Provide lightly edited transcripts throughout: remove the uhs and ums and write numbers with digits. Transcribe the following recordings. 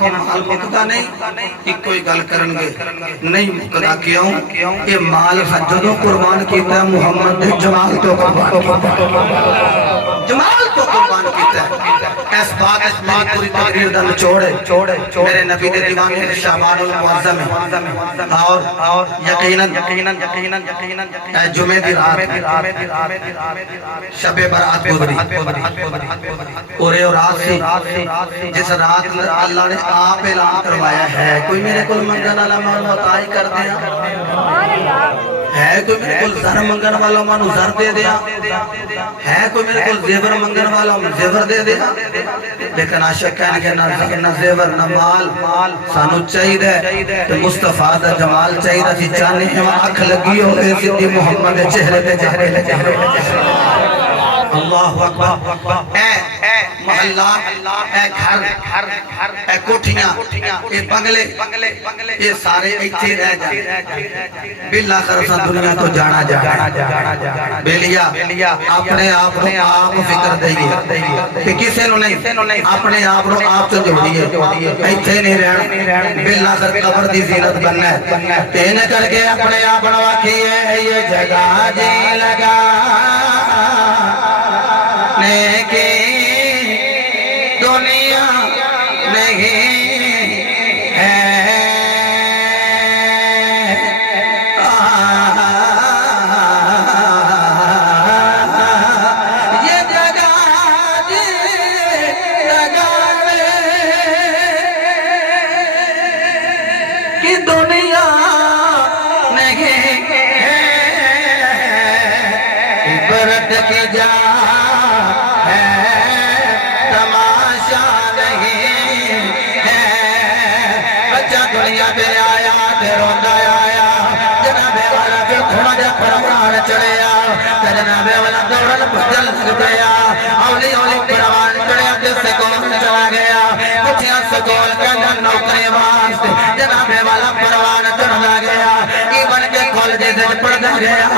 کو مال مکتا نہیں ایک کوئی گل کرنگے نہیں مکتا کیوں کہ مال جدوں قربان کیتا ہے محمد نے جمال تو قربان کیتا ہے جمال تو قربان کیتا ہے اس بات اس میں پوری تقریر دا نچوڑے میرے نبی دے دیوانے شعبان المعظم ہے اور یقیناً جمعہ دی رات شب برات گزری اور رات سی جس رات اللہ نے آپ اعلان کروایا ہے کوئی میرے کل منگن والا مانو عطائی کر دیا ہے کوئی میرے کل زر منگن والا مانو زر دے دیا ہے کوئی میرے کل زیور منگن والا زیور دے دیا لیکن عاشق کہنے کہ نہ زیور نہ مال سانو چاہی دے کہ مصطفیٰ دا جمال چاہی دے چاہنے ہیں آنکھ لگی ہو اے صدی محمد چہرے تے چہرے لے چہرے اللہ اکبر اے محلہ اے گھر اے کوٹھیاں اے بنگلے یہ سارے ایتھے رہ جائے بالآخر اساں دنیا تو جانا بیلیا اپنے آپ کو آپ فکر دئیے کہ کسے نو نہیں اپنے آپ کو آپ تو جوڑیے ایتھے نہیں رہنا بالآخر قبر دی زینت بننا ہے تین کر کے اپنے آپ نواکھیے یہ جگہ جی لگا کی دنیا نہیں ہے یہ جگہ جی لگا کہ دنیا نہیں ہے عبرت کی جا دنیا پہ آیا روندہ آیا جنابے والا پھر تھوڑا جا پروان چڑھے جنابے والا دوڑن پجل لگ گیا اولی پروان چڑھے جس سکول چلا گیا کچھیاں سکول کا نوکری واسطے جنابے والا پروان چڑھا گیا ایون کے کھول جیسے پڑھا گیا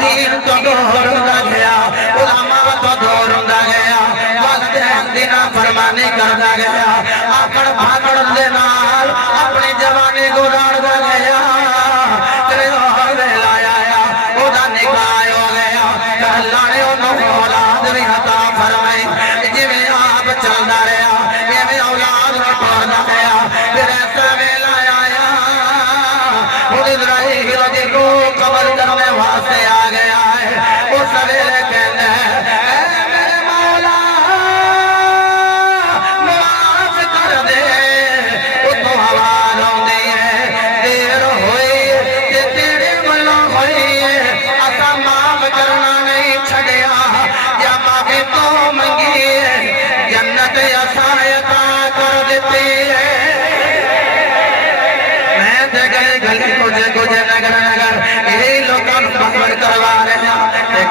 دین تو دور ہوندہ گیا علماء تو دور ہوندہ گیا والدین دینا فرمانی کردہ گیا آکڑ بھاگڑ دینال اپنی جوانی گزار دا گیا تیرے اور ویلا آیا او دا نکاح ہو گیا کہ اللہ نے انہوں اولاد بھی عطا فرمائی جی میں آپ چلدا رہا یہ میں اولاد نہ ٹوردا گیا پھر ایسا ویلا آیا خود اسرائیل دی روح قبر کرنے واسطے آ گیا ہے اس ویلے کہنے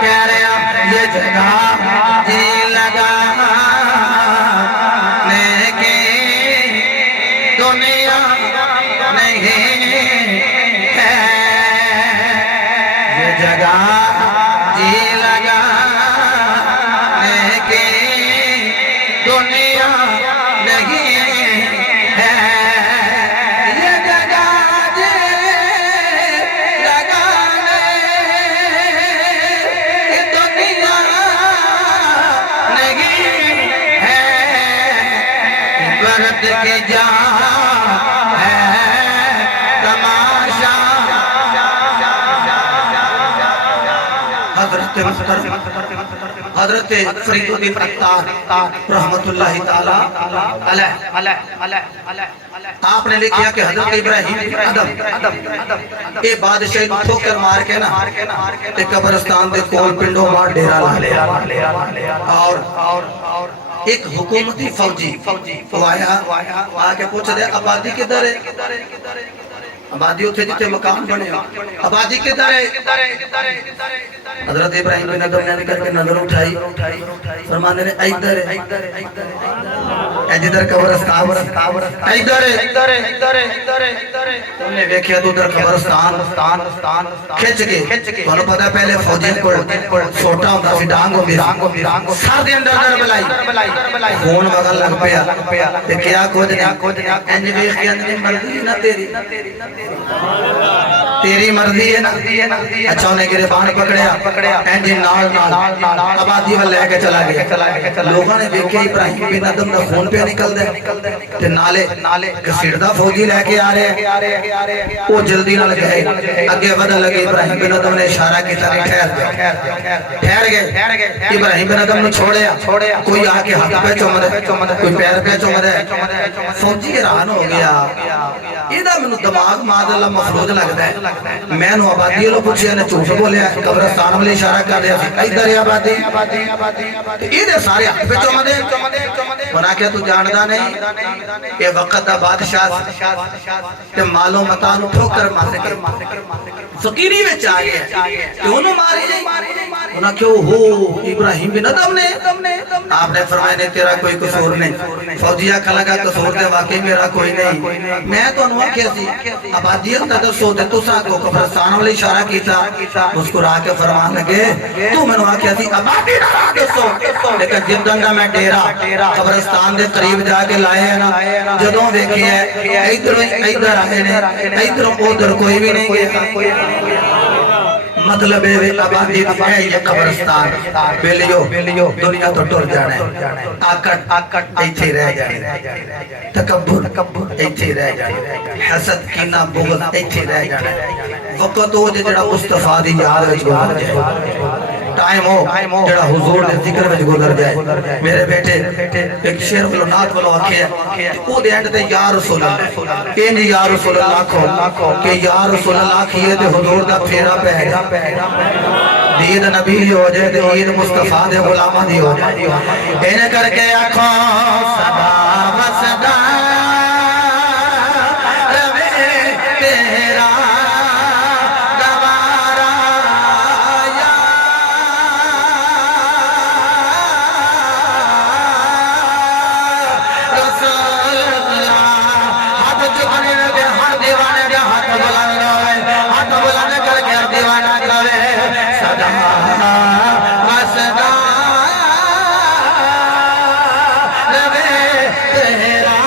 کہہ رہے ہیں یہ جگہ جی لگا لیکن دنیا نہیں ہے یہ جگہ جی لگا لیکن دنیا نہیں ہے کی جان ہے تماشا حضرت محترم حضرت فرید الدین عطار رحمت اللہ تعالی علیہ آپ نے لکھیا کہ حضرت ابراہیم ادم اے بادشاہ نو ٹھوکر مار کے نا تے قبرستان دے کول پنڈوں مار ڈیرا لا لیا اور ایک حکومتی فوجی آیا آکے پوچھ دے آبادی کدھر ہے آبادی ہوتے جتے مکان بنے آبادی کدھر ہے حضرت ابراہیم بن ادم نے کر کے نظر اٹھائی فرمانے نے ادھر ادھر قبرستان ادھر تم نے دیکھیا تو ادھر قبرستان کھچ کے تمہیں پتہ ہے پہلے فوجی کو چھوٹا ہوتا سی ڈانگ ہوندی سر دے اندر بلائی خون وگن لگ پیا تے کیا کچھ نہیں انج ویکھ کے اندر مرضی نہ تیری مرضی ہے نا اچھا انہیں گربان پکڑیا انجی نال آبادی وال لے کے چلا گیا لوگوں نے دیکھے ابراہیم بن ادم دا خون پہ نکل دے تے نالے گھسیٹدا فوجی لے کے آ رہے وہ جلدی نال گئے اگے ودھن لگے ابراہیم بن ادم نے اشارہ کیتا کہ ٹھہر گئے ابراہیم بن ادم نے چھوڑیا کوئی آ کے ہاتھ پہ چوم دے کوئی پیر پہ چوم دے فوجی حیران ہو گیا ایدہ میں دماغ ماد اللہ مفروض لگتا ہے میں نو آبادی لو پوچھیا نے جھوٹ بولیا قبرستان میں اشارہ کر دیا ادھر آبادی ایدہ سارے ہاتھ پہ چوم دے بنا کیا تو جاندہ نہیں یہ وقت دا بادشاہ کہ مالوں متانو ٹھوکر مارے فقیری میں چاہیے کیوں نو ماری نہیں انہاں کیوں ہو ابراہیم بن ادم نے آپ نے فرمایا نہیں تیرا کوئی قصور نہیں فوجیہ کھلا کا قصور دے واقعی میرا کوئی نہیں میں تو انہوں کیسی آبادیت تدر سو دے تو سا کو قبرستان والی اشارہ کیتا مسکرا کے فرمان لگے تو میں انہوں کیسی آبادی نہ سو لیکن جب دنگا میں ڈیرا قبرستان دے قریب جا کے لائے ہیں نا جدوں دیکھی ہے ایدھر آئے نے ایدھر ادھر کوئی بھی نہیں گیا مطلب ہے آبادی ہے یہ قبرستان بیلیو دنیا تو ٹر جانے آکٹ ایتھی رہ جانے تکبر ایتھی رہ جانے حسد کینہ بغض ایتھی رہ جانے وقت ہو جڑا مصطفیٰ دی یاد وچ گزر جائے ٹائم ہو جڑا حضور نے ذکر وچ گزر جائے میرے بیٹے ایک شعر ولو نعت ولو آکھیا او دے اینڈ تے یا رسول اللہ انج یا رسول اللہ کھو کہ یا رسول اللہ کھیے تے حضور دا پھیرا پہ گا دید نبی ہو جائے تے عید مصطفیٰ دے غلامہ دی ہو جائے ان کر کے آنکھوں صدا و صدا روے تیرا دوارا یا رسول اللہ ہاتھ چکنے دے ہر دیوانے دے ہاتھ بلانے کر کے دیوانہ کرے صدا و صدا روے تیرا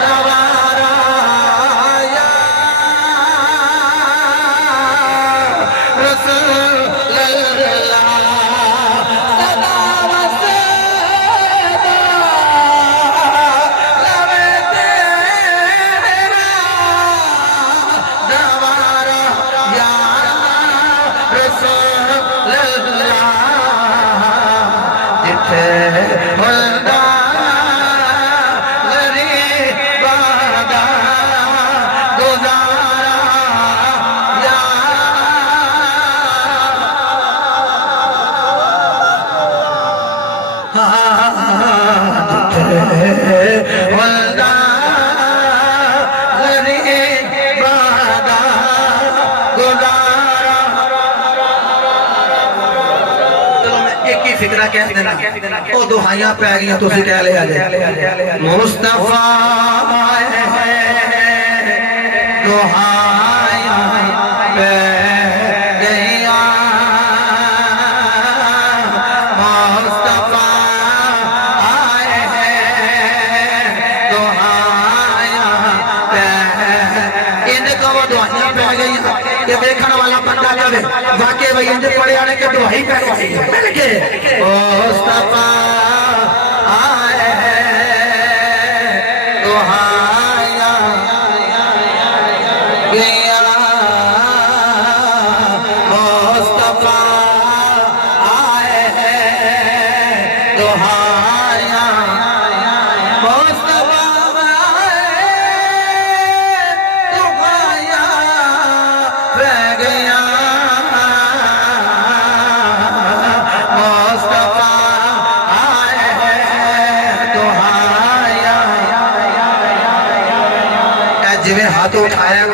دوارا یا رسول اللہ صدا و صدا روے تیرا دوارا یا رسول اللہ جتھے بندہ غریب آدھا گزارا یا جتھے بندہ غریب آدھا گزارا چلو میں ایک ہی فکرہ کہہ دینا او دعائیاں پہ گئیں تو اسی کہہ لے آجے مصطفیٰ آئے ہیں دعائیاں پہ گئیاں مصطفیٰ آئے ہیں دعائیاں پہ ان کو وہ دعائیاں پہ گئیاں کہ دیکھنے والا بندہ جب واقعی بھئی انجھے پڑے آنے کے دعائی پہ گئی مل کے مصطفیٰ آئے ہیں دعائیاں گئیاں مصطفیٰ آئے ہیں دعائیاں مصطفیٰ ہاتھ اٹھایا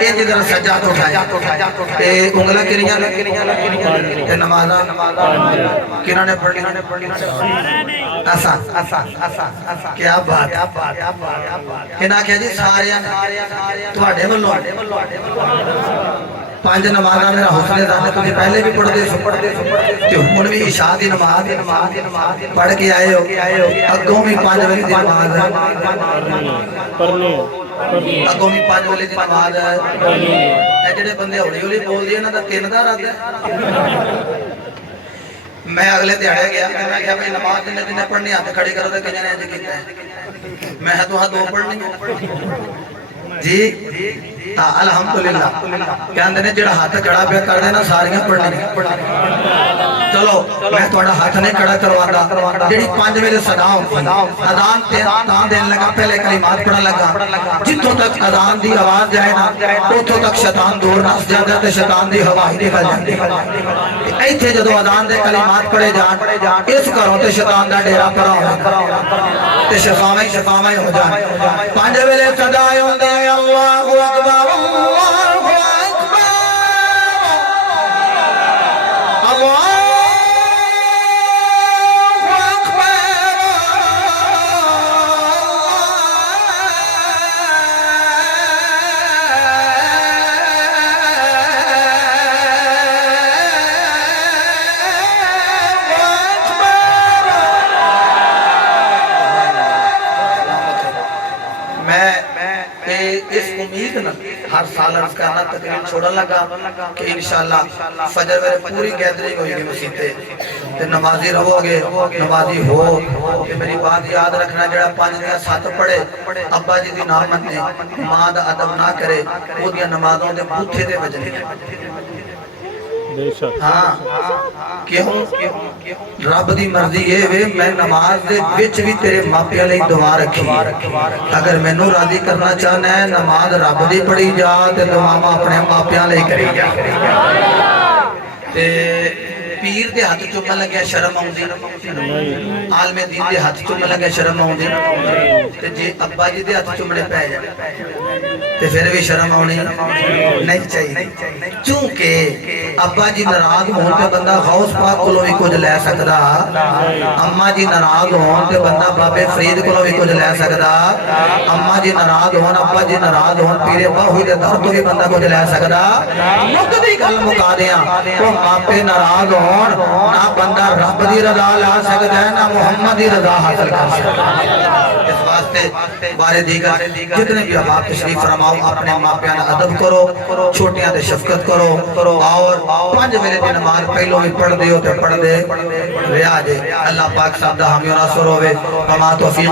یہ جدر سجا تو اٹھائے انگلہ کنیاں تے نمازہ کنہ نے پڑھ آسان کیا بات کنہ کیا جی ساریاں تواڈے ولوں پانچ نمازاں میرا حسن ذات تسی پہلے بھی پڑھتے سو تے ہن بھی عشاء دی نماز پڑھ کے آئے ہو اگوں بھی 5 وقت دی نماز ہے اگوں بھی 5 وقت دی نماز ہے اے جڑے بندے ہولی ہولی بول دی انہاں دا 3 دا رد ہے میں اگلے دیہڑے گیا میں کہا بھائی نماز دن پڑھنی ہاتھ کھڑی کرو تے کہیں نے انج کیتا ہے میں تو ہاں 2 پڑھنی جی الحمدللہ کہندے نے جڑا ہاتھ کھڑا پیا کر دینا ساریاں پڑھنی چلو میں تھوڑا ہاتھ نہیں کھڑا کرواتا جڑی 5 ویلے صدا اذان تاں دین لگا پہلے کلمات پڑھن لگا جتھوں تک اذان دی آواز جائے نا اوتھوں تک شیطان دور نس جاندا تے شیطان دی ہوا ہی نکل جاندی ایتھے جدوں اذان دے کلمات پڑھے جان اس گھروں تے شیطان دا ڈیرا پرا ہوندا تے شفاویں ہو جان 5 ویلے صدا ہوندے اللہ اکبر اللہ اکبر اللہ اس امید نہ ہر سال عرض کرنا تقریب چھوڑا لگا کہ انشاءاللہ فجر میں پوری گیدرنگ ہوئی گی مسجد تے نمازی رہو گے نمازی ہو کہ میری بات یاد رکھنا جڑا 5 دیا 7 پڑھے ابا جی دی نام مننے ماں دا ادب نہ کرے وہ دیا نمازوں دے بوتھے دے بجنے ہاں کیوں رب دی مرضی یہ وے میں نماز دے وچ بھی تیرے ماپیاں لئی دعا رکھی اگر میں نو راضی کرنا چاہنا ہے نماز رب دی پڑھی جا تے دعا اپنے ماپیاں لئی کری جا تے پیر دے ہاتھ چومن لگیا شرم آؤندی عالم دین دے ہاتھ چومن لگیا شرم آؤندی تے جے ابا جی دے ہاتھ چومنے پے جائے تے پھر بھی شرم آنی نہیں چاہیے چونکہ ابا جی ناراض ہون تے بندہ غوث پاک کولوں بھی کچھ لے سکدا اما جی ناراض ہون تے بندہ بابے فرید کولوں بھی کچھ لے سکدا اما جی ناراض ہون ابا جی ناراض ہون پیر باہو دے در تو بھی بندہ کچھ لے سکدا مقدی گل مکا دیاں تو ماپے ناراض ہون نہ بندہ رب دی رضا لا سکدا ہے نہ محمد دی رضا حاصل کر سکدا اس واسطے بارے دیگر جتنے بھی آپ تشریف فرماؤ اپنے ماپیاں ادب کرو چھوٹیاں دے شفقت کرو اور 5 ویلے دی نماز پہلو بھی پڑھ دیو تے پڑھ دے ریا جے اللہ پاک صاحب دا حامی و ناصر ہوے کما توفیق